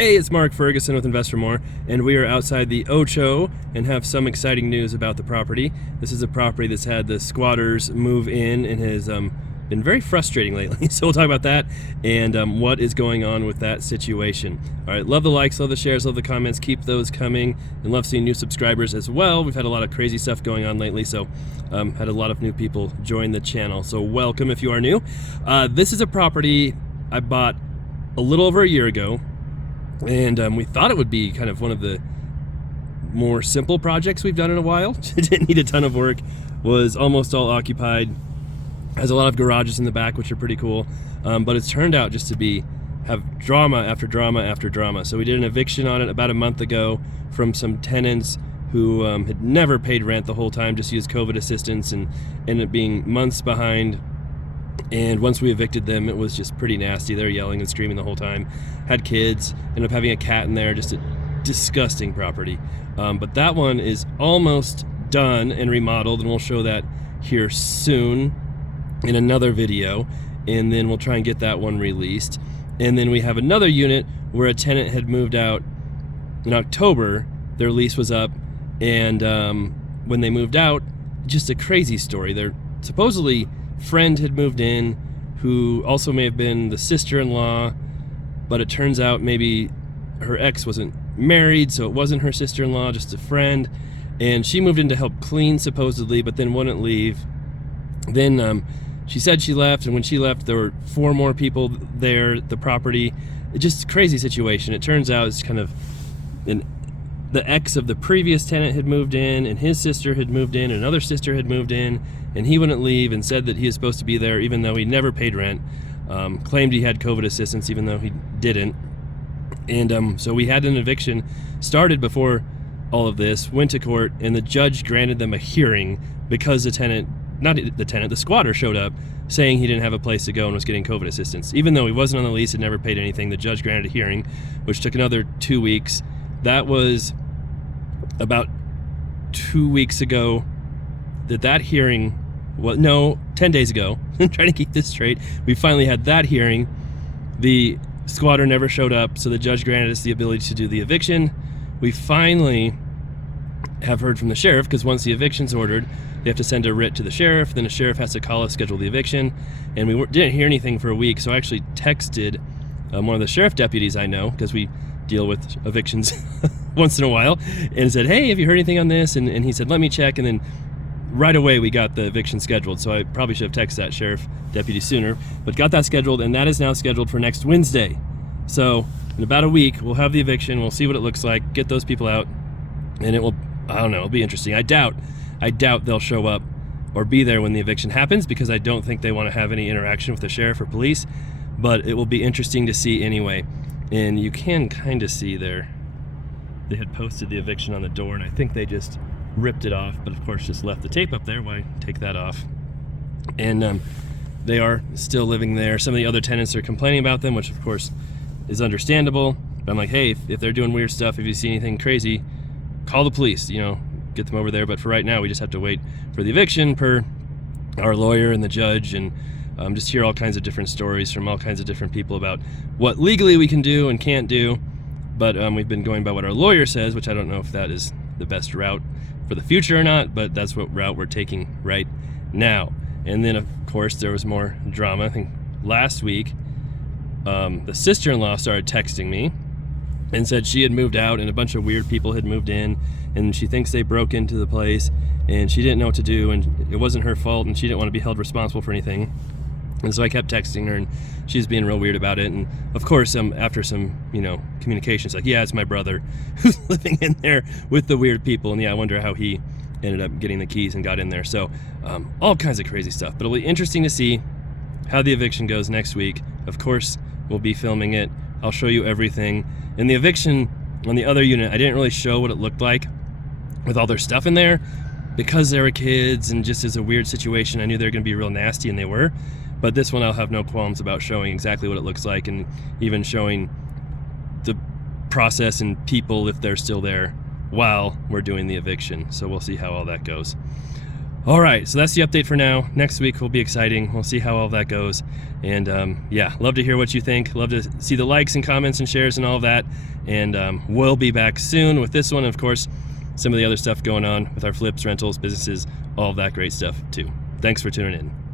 Hey, it's Mark Ferguson with Invest for More, and we are outside the Ocho and have some exciting news about the property. This is a property that's had the squatters move in and has been very frustrating lately. So we'll talk about that and what is going on with that situation. All right, love the likes, love the shares, love the comments. Keep those coming, and love seeing new subscribers as well. We've had a lot of crazy stuff going on lately, so had a lot of new people join the channel. So welcome if you are new. This is a property I bought a little over a year ago. And we thought it would be kind of one of the more simple projects we've done in a while. It didn't need a ton of work, was almost all occupied, has a lot of garages in the back, which are pretty cool, but it's turned out just to have drama after drama after drama. So we did an eviction on it about a month ago from some tenants who had never paid rent the whole time, just used COVID assistance, and ended up being months behind. And once we evicted them, it was just pretty nasty. They were yelling and screaming the whole time. Had kids, ended up having a cat in there, just a disgusting property. But that one is almost done and remodeled, and we'll show that here soon in another video. And then we'll try and get that one released. And then we have another unit where a tenant had moved out in October. Their lease was up, and when they moved out, just a crazy story. They're supposedly friend had moved in who also may have been the sister-in-law, but it turns out maybe her ex wasn't married, so it wasn't her sister-in-law, just a friend, and she moved in to help clean supposedly, but then wouldn't leave. Then she said she left, and when she left there were 4 more people there at the property. It's just a crazy situation. It turns out it's kind of the ex of the previous tenant had moved in, and his sister had moved in, and another sister had moved in, and he wouldn't leave and said that he was supposed to be there even though he never paid rent. Claimed he had COVID assistance even though he didn't. And so we had an eviction started before all of this, went to court, and the judge granted them a hearing because the squatter showed up saying he didn't have a place to go and was getting COVID assistance. Even though he wasn't on the lease and never paid anything, the judge granted a hearing, which took another 2 weeks. That was about 2 weeks ago that hearing, well, no, 10 days ago. I'm trying to keep this straight. We finally had that hearing. The squatter never showed up, so the judge granted us the ability to do the eviction. We finally have heard from the sheriff, because once the eviction's ordered, they have to send a writ to the sheriff, then the sheriff has to call us, schedule the eviction, and we didn't hear anything for a week, so I actually texted one of the sheriff deputies I know, because we deal with evictions once in a while, and said, hey, have you heard anything on this? And he said, let me check, and then right away we got the eviction scheduled. So I probably should have texted that sheriff deputy sooner, but got that scheduled, and that is now scheduled for next Wednesday. So in about a week we'll have the eviction, we'll see what it looks like, get those people out, and it will, I don't know, it'll be interesting. I doubt they'll show up or be there when the eviction happens, because I don't think they want to have any interaction with the sheriff or police, but it will be interesting to see anyway. And you can kind of see there, they had posted the eviction on the door, and I think they just ripped it off, but of course just left the tape up there. Why take that off? And they are still living there. Some of the other tenants are complaining about them, which of course is understandable. But I'm like, hey, if they're doing weird stuff, if you see anything crazy, call the police, get them over there. But for right now, we just have to wait for the eviction per our lawyer and the judge, and just hear all kinds of different stories from all kinds of different people about what legally we can do and can't do. But we've been going by what our lawyer says, which I don't know if that is the best route for the future or not, but that's what route we're taking right now. And then of course there was more drama. I think last week the sister-in-law started texting me and said she had moved out and a bunch of weird people had moved in, and she thinks they broke into the place and she didn't know what to do, and it wasn't her fault, and she didn't want to be held responsible for anything. And so I kept texting her, and she's being real weird about it. And of course, after some, communications, like, yeah, it's my brother who's living in there with the weird people. And yeah, I wonder how he ended up getting the keys and got in there. So all kinds of crazy stuff. But it'll be interesting to see how the eviction goes next week. Of course, we'll be filming it. I'll show you everything. And the eviction on the other unit, I didn't really show what it looked like with all their stuff in there, because they were kids and just as a weird situation. I knew they were going to be real nasty, and they were. But this one I'll have no qualms about showing exactly what it looks like, and even showing the process and people if they're still there while we're doing the eviction. So we'll see how all that goes. All right, so that's the update for now. Next week will be exciting. We'll see how all that goes. And yeah, love to hear what you think. Love to see the likes and comments and shares and all of that. And we'll be back soon with this one. And of course, some of the other stuff going on with our flips, rentals, businesses, all of that great stuff too. Thanks for tuning in.